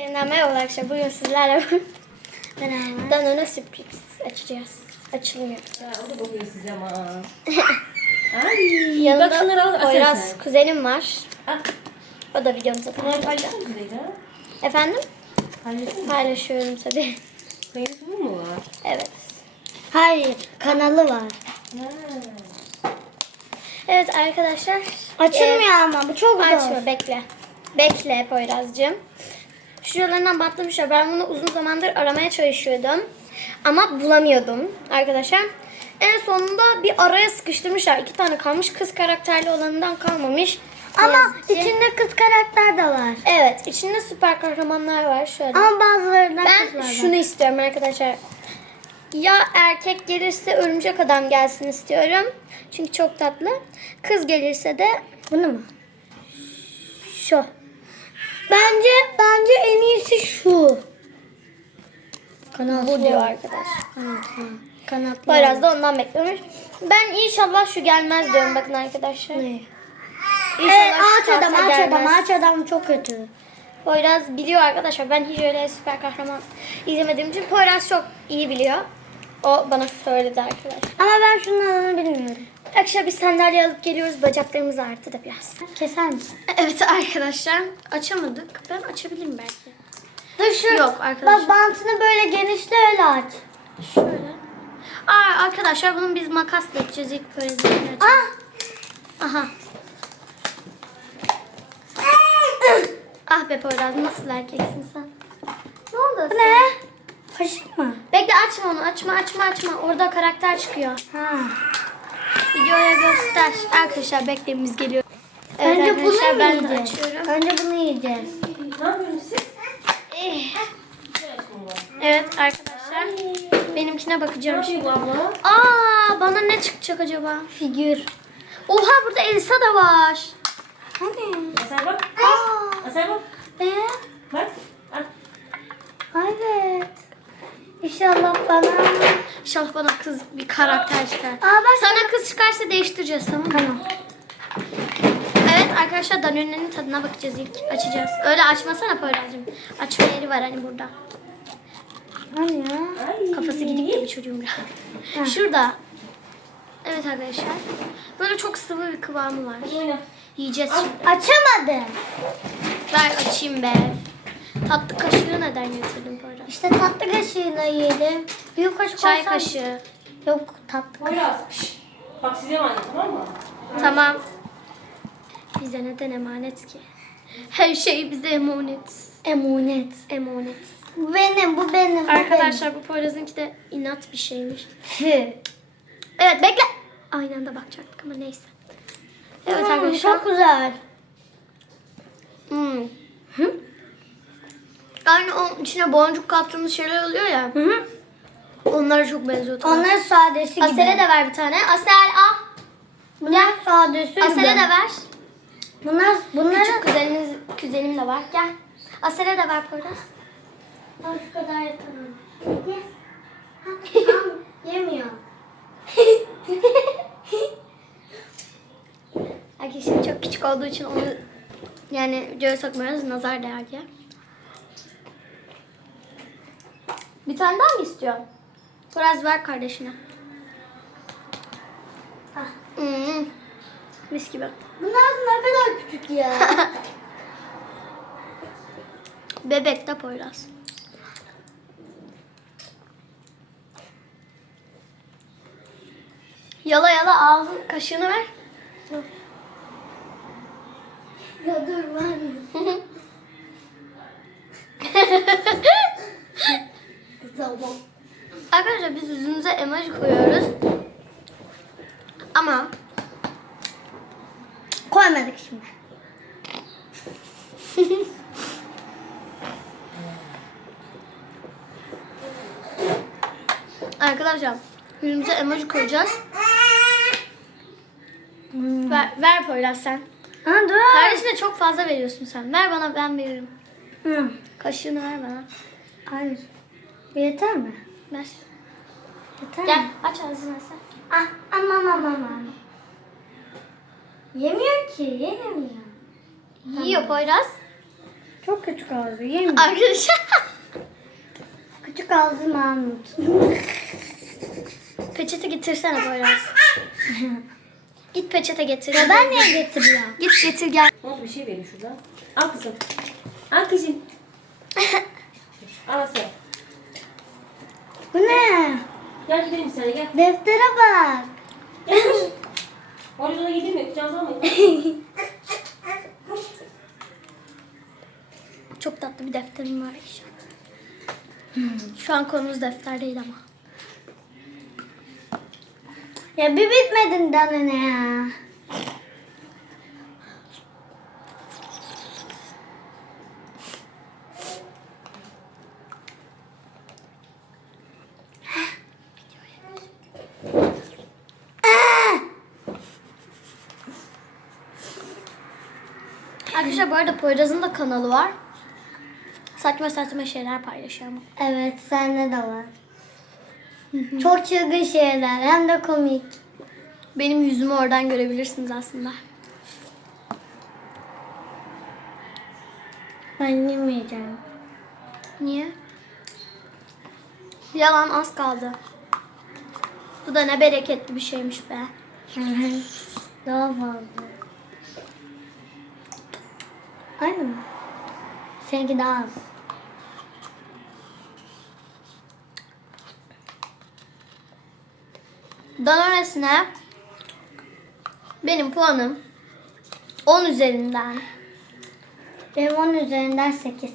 Yeniden merhaba arkadaşlar. Bugün sizlerle Beraber. Danone sürpriz açacağız. Açılmıyor. Ya o da bakıyor size ama. Ay, Yanında bak şunları al. Poyraz. Poyraz kuzenim var. Al. O da videomuza paylaşacak. Efendim? Paylaşır mısın? Paylaşıyorum tabii. YouTube'un mu var? Evet. Hayır, kanalı var. Ha. Evet arkadaşlar. Açılmıyor ama bu çok Ee, zor. açma bekle. Bekle Poyraz'cığım. Şuralarından batlamışlar. Ben bunu uzun zamandır aramaya çalışıyordum. Ama bulamıyordum arkadaşlar. En sonunda bir araya sıkıştırmışlar. İki tane kalmış. Kız karakterli olanından kalmamış. Ama yazık ki. içinde kız karakter de var. Evet. içinde süper kahramanlar var. Şöyle. Ama bazılarından kız Ben şunu istiyorum arkadaşlar. Ya erkek gelirse örümcek adam gelsin istiyorum. Çünkü çok tatlı. Kız gelirse de Bunu mu? şu. Bence bence en iyisi şu. Kanat Bu diyor arkadaş. Kanatlı. Kanatlı. Biraz da ondan bekliyormuş. Ben inşallah şu gelmez diyorum bakın arkadaşlar. Ne? İnşallah Evet, ağaç adam, ağaç adam, ağaç adam çok kötü. Poyraz biliyor arkadaşlar. Ben hiç öyle süper kahraman izlemediğim için Poyraz çok iyi biliyor. O bana söyledi arkadaşlar. Ama ben şunun adını bilmiyorum. Arkadaşlar bir sandalye alıp geliyoruz. Bacaklarımız arttı da biraz. Keser misin? Evet arkadaşlar açamadık. Ben açabilirim belki. Dur şu. Yok arkadaşlar. Bak bantını böyle genişle öyle aç. Şöyle. Aa arkadaşlar bunun biz makasla yapacağız ilk böyle zincirini açalım. Ah. Aha. Ah be Poyraz nasıl erkeksin sen? Ne oldu? Bu ne? Kaşık mı? Bekle açma onu açma açma açma. Orada karakter çıkıyor. Ha. Videoya göster. Arkadaşlar beklememiz geliyor. Evet Önce bunu arkadaşlar ben de yiyeceğiz? açıyorum. Önce bunu yiyeceğiz. Ne yapıyorsunuz siz? Eh, aşkım var. Evet arkadaşlar. Benimkine Ne bakacağım şimdi. Aa bana ne çıkacak acaba? Figür. Oha burada Elsa da var. Hani? Asel bak. Aa. Asel bak. Ne? Bak. Al. Evet. İnşallah bana. İnşallah bana kız bir karakter çıkar. Aa bak. Sana kız çıkarsa değiştireceğiz tamam mı? Tamam. Evet arkadaşlar Danone'nin tadına bakacağız ilk. Açacağız. Öyle açmasana Poyraz'cığım. Açma yeri var hani burada. Hani ya? Ay. Kafası gidik de bir çocuğum ya. Şurada. Evet arkadaşlar. Böyle çok sıvı bir kıvamı var. Yiyeceğiz şimdi. Açamadım. Ver açayım be. Tatlı kaşığı neden getirdin Poyraz? İşte tatlı kaşığıyla yiyelim. Büyük kaşık Çay olsa- kaşığı. Yok tatlı kaşığı. Bak size emanet tamam mı? Tamam. Bize neden emanet ki? Her şey bize emanet. Emanet. Emanet. Bu benim, bu benim. bu Arkadaşlar bu Poyraz'ınki de inat bir şeymiş. benim. Evet bekle. Aynı anda bakacaktık ama neyse. Evet Hmm, arkadaşlar. Çok güzel. Hmm. Aynı o içine boncuk kattığımız şeyler oluyor ya. Hı hı. Onlara çok benziyor. tabii. Onlar sadesi gibi. Asel'e de ver bir tane. Asel al. Bunlar sadesi gibi. Asel'e de ver. Bunlar, bunları... Küçük kuzenimiz, kuzenim de var. Gel. Asel'e de ver Poyraz. Al şu kadar yapalım. Ye. Yemiyor. Arkadaşlar çok küçük olduğu için onu yani videoya sokmuyoruz. Nazar değer diye. Bir tane daha mı istiyorsun? Biraz ver kardeşine. Ah. Hmm. Mis gibi. Bunlar ne kadar küçük ya. Bebek de Poyraz. Yala yala ağzın kaşığını ver. ya dur var ya. Tamam. Arkadaşlar biz yüzümüze emoji koyuyoruz. Ama Koymadık şimdi. arkadaşlar yüzümüze emoji koyacağız. Ver, ver Poyraz sen. Ha dur. Kardeşine çok fazla veriyorsun sen. Ver bana ben veririm. Hı. Kaşığını ver bana. Hayır. Bu yeter mi? Ver. Yeter Gel mi? aç ağzını sen. Ah, aman aman aman. Yemiyor ki, yemiyor. Yiyor Poyraz. Çok küçük ağzı yemiyor. Arkadaşlar Küçük ağzı Mahmut. peçete getirsene Poyraz. Git peçete getir. ya ben niye getiriyorum? Git getir gel. Oldu bir şey verin şuradan. Al kızım. Al kızım. Al sen. Bu ne? Gel gidelim sana gel. Deftere bak. Gel. Orucuna gideyim mi? Kucağınıza almayın. Çok tatlı bir defterim var. Şu an konumuz defter değil ama. Ya bir bitmedin daha ne ya? Arkadaşlar bu arada Poyraz'ın da kanalı var. Saçma saçma şeyler paylaşıyor ama. Evet sende de var. Çok çılgın şeyler hem de komik. Benim yüzümü oradan görebilirsiniz aslında. Ben yemeyeceğim. Niye? Yalan az kaldı. Bu da ne bereketli bir şeymiş be. Daha fazla. Aynı mı? Seninki daha az. Danonesine benim puanım 10 üzerinden Benim 10 üzerinden 8.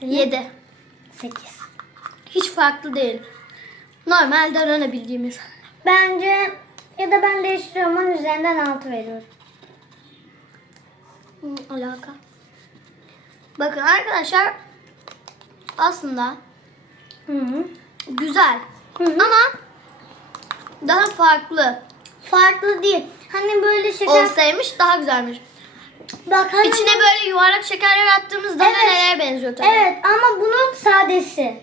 7. 8. Hiç farklı değil. Normal Danone bildiğimiz. Bence ya da ben değiştiriyorum 10 üzerinden 6 veriyorum. Hı, alaka. Bakın arkadaşlar aslında Hı -hı. güzel Hı hı. ama daha farklı Farklı değil. Hani böyle şeker... olsaymış daha güzelmiş. Bak hani... İçine böyle yuvarlak şekerler attığımızda Evet. nelere benziyor tabii. Evet ama bunun sadesi.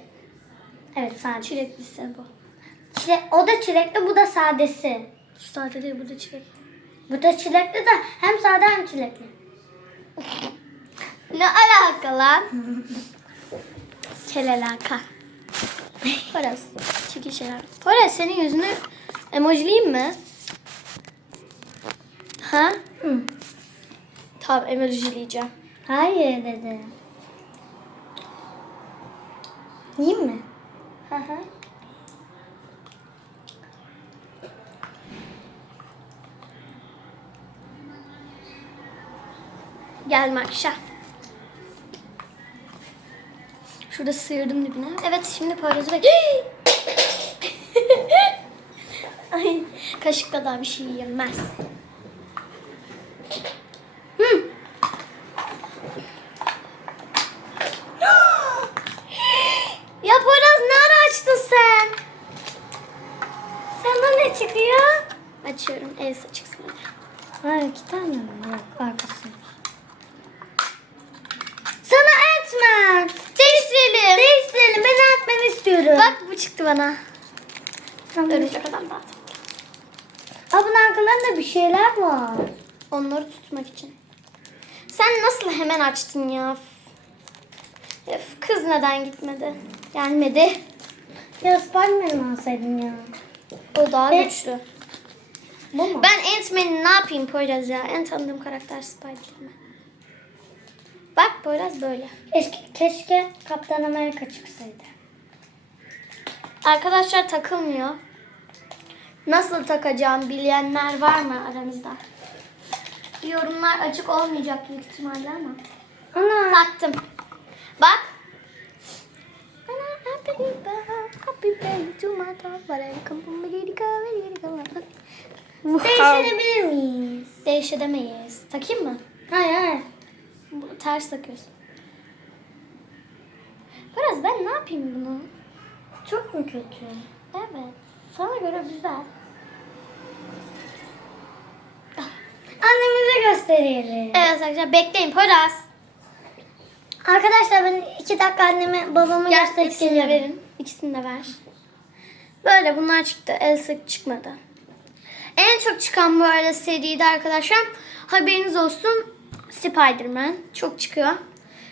Evet sade. Çileklisi bu. Çile... O da çilekli bu da sadesi. Sade değil bu da çilek. Bu da çilekli de hem sade hem çilekli. Ne alaka lan? Kel alaka. Poyraz. Çekil şeyler. Poyraz senin yüzünü emojileyeyim mi? Ha? Hı. Tamam emojileyeceğim. Hayır dedi. Yiyeyim mi? Hı hı. Gel Makşa. Şurada sıyırdım dibine. Evet şimdi Poyraz'ı bek... Ay, kaşıkla daha bir şey yiyemez. Hı. ya Poyraz ne açtın sen? Sana ne çıkıyor? Açıyorum. Elsa çıksın. Hayır iki tane mi? Yok arkası. Sana Ant-Man. Değiştirelim. Değiştirelim. Ben Ant-Man istiyorum. Bak bu çıktı bana. Tamam. Örümcek adam da. Aa bunun arkalarında bir şeyler var. Onları tutmak için. Sen nasıl hemen açtın ya? Öf, kız neden gitmedi? Gelmedi. Ya Spiderman alsaydın ya. O daha Ben- güçlü. Bu mu? Ben Ant-Man'i ne yapayım Poyraz ya? En tanıdığım karakter Spider-Man. Bak Poyraz böyle. Keşke, keşke Kaptan Amerika çıksaydı. Arkadaşlar takılmıyor. Nasıl takacağım bilenler var mı aranızda? Yorumlar açık olmayacak büyük ihtimalle ama. Ana. Taktım. Bak. Değiştirebilir miyiz? Değişemeyiz. Takayım mı? Hayır hayır. Bu, ters takıyorsun. Biraz ben ne yapayım bunu? Çok mu kötü? Evet. Sana göre güzel. Annemize gösterelim. Evet arkadaşlar bekleyin Poyraz. Arkadaşlar ben iki dakika anneme babama Gel gösterip ikisini de geliyorum. verin. İkisini de ver. Böyle bunlar çıktı. Elsa çıkmadı. En çok çıkan bu arada seriydi arkadaşlar. Haberiniz olsun. Spider-Man çok çıkıyor.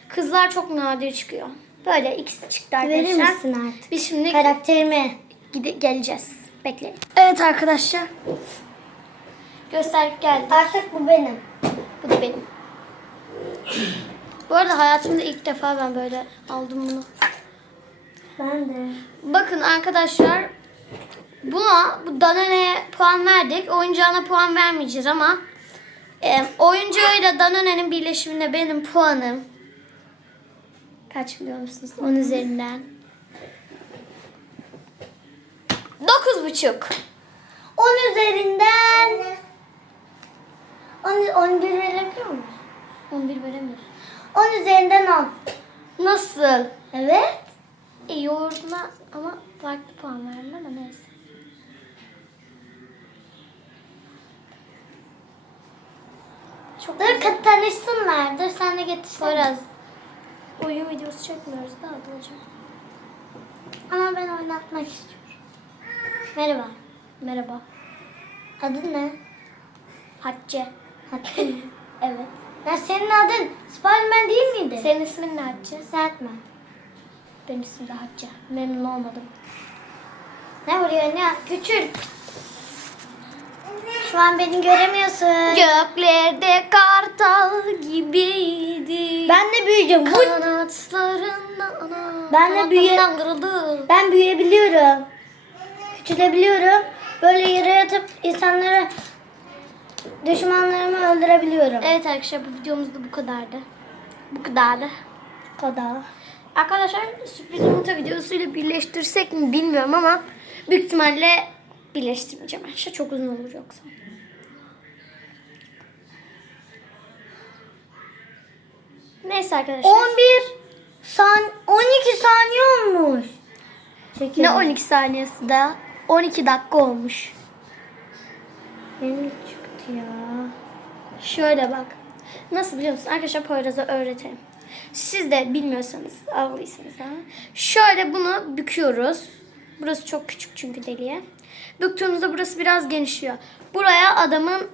Kızlar çok nadir çıkıyor. Böyle ikisi çıktı arkadaşlar. Verir misin artık? Biz şimdi Karakterimi. gide- geleceğiz. Bekleyin. Evet arkadaşlar. Gösterip geldi. Artık bu benim. Bu da benim. Bu arada hayatımda ilk defa ben böyle aldım bunu. Ben de. Bakın arkadaşlar buna bu Danone'ye puan verdik. Oyuncağına puan vermeyeceğiz ama e, oyuncağıyla Danone'nin birleşiminde benim puanım kaç biliyor musunuz? 10 üzerinden. 9,5. 10 üzerinden 10, 11 verebiliyor muyuz? 11 veremiyoruz. 10 üzerinden 10. Nasıl? Evet. E, yoğurduna ama farklı puan verdim ama neyse. Çok Dur kat tanışsınlar. Dur sen de getirsene. Poyraz. Oyun videosu çekmiyoruz da ablacığım. Ama ben oynatmak istiyorum. Merhaba. Merhaba. Adın ne? Hatice. Hatice. Evet. ya senin adın Spiderman değil miydi? Senin ismin ne Hatice? Sertman. Benim ismim de Hatice. Memnun olmadım. Ne vuruyor ne? Küçül. Şu an beni göremiyorsun. Göklerde kartal gibiydi. Ben de. Bu- Kanatlarından Ben de büyü- kırıldı. Ben büyüyebiliyorum. Küçülebiliyorum. Böyle yere yatıp insanları düşmanlarımı öldürebiliyorum. Evet arkadaşlar bu videomuz da bu kadardı. Bu kadardı. kadar. Arkadaşlar sürpriz yumurta videosuyla birleştirsek mi bilmiyorum ama büyük ihtimalle birleştirmeyeceğim. Arkadaşlar çok uzun olur yoksa. Neyse arkadaşlar. 11 san 12 saniye olmuş. Ne 12 saniyesi daha? 12 dakika olmuş. Benim çıktı ya. Şöyle bak. Nasıl biliyor musun? Arkadaşlar Poyraz'a öğreteyim. Siz de bilmiyorsanız, avlıysanız ha. Şöyle bunu büküyoruz. Burası çok küçük çünkü deliğe. Büktüğümüzde burası biraz genişliyor. Buraya adamın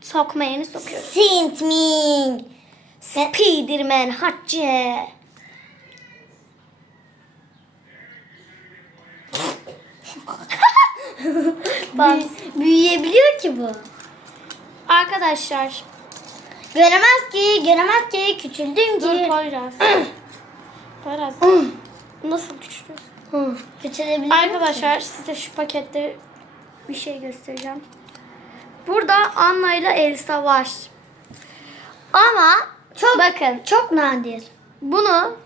sokma yerini sokuyoruz. Sint me. Spiderman Hatice. Bak büyüyebiliyor ki bu. Arkadaşlar. Göremez ki, göremez ki. Küçüldüm Dur ki. Poyraz. Poyraz. Nasıl küçülüyorsun? Hı, Arkadaşlar size şu pakette bir şey göstereceğim. Burada Anna ile Elsa var. Ama Çok- bakın Çok nadir. bunu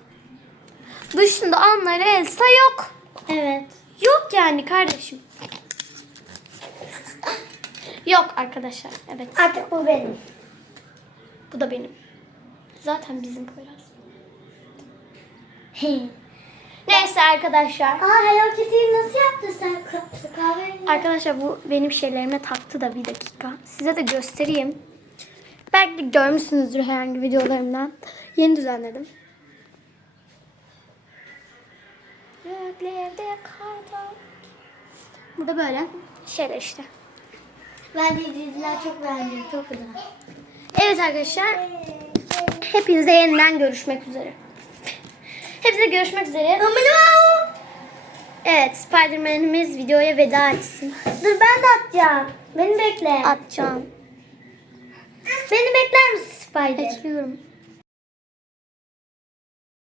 dışında Anna ile Elsa yok. Evet. Yok yani kardeşim. Yok arkadaşlar. Evet. Artık bu benim. Bu da benim. Zaten bizim Poyraz. He. Neyse arkadaşlar. Aa Hello Kitty'yi nasıl yaptın sen? Ka- Kahverengi. Arkadaşlar bu benim şeylerime taktı da bir dakika. Size de göstereyim. Belki görmüşsünüzdür herhangi videolarımdan. Yeni düzenledim. Göklerde kartal. Bu da böyle şeyler işte. Ben de diziler çok beğendim. Çok güzel. Evet arkadaşlar. Hepinize yeniden görüşmek üzere. Hepinize görüşmek üzere. Evet Spider-Man'imiz videoya veda etsin. Dur ben de atacağım. Beni bekle. Atacağım. Beni bekler misin Spider? Bekliyorum.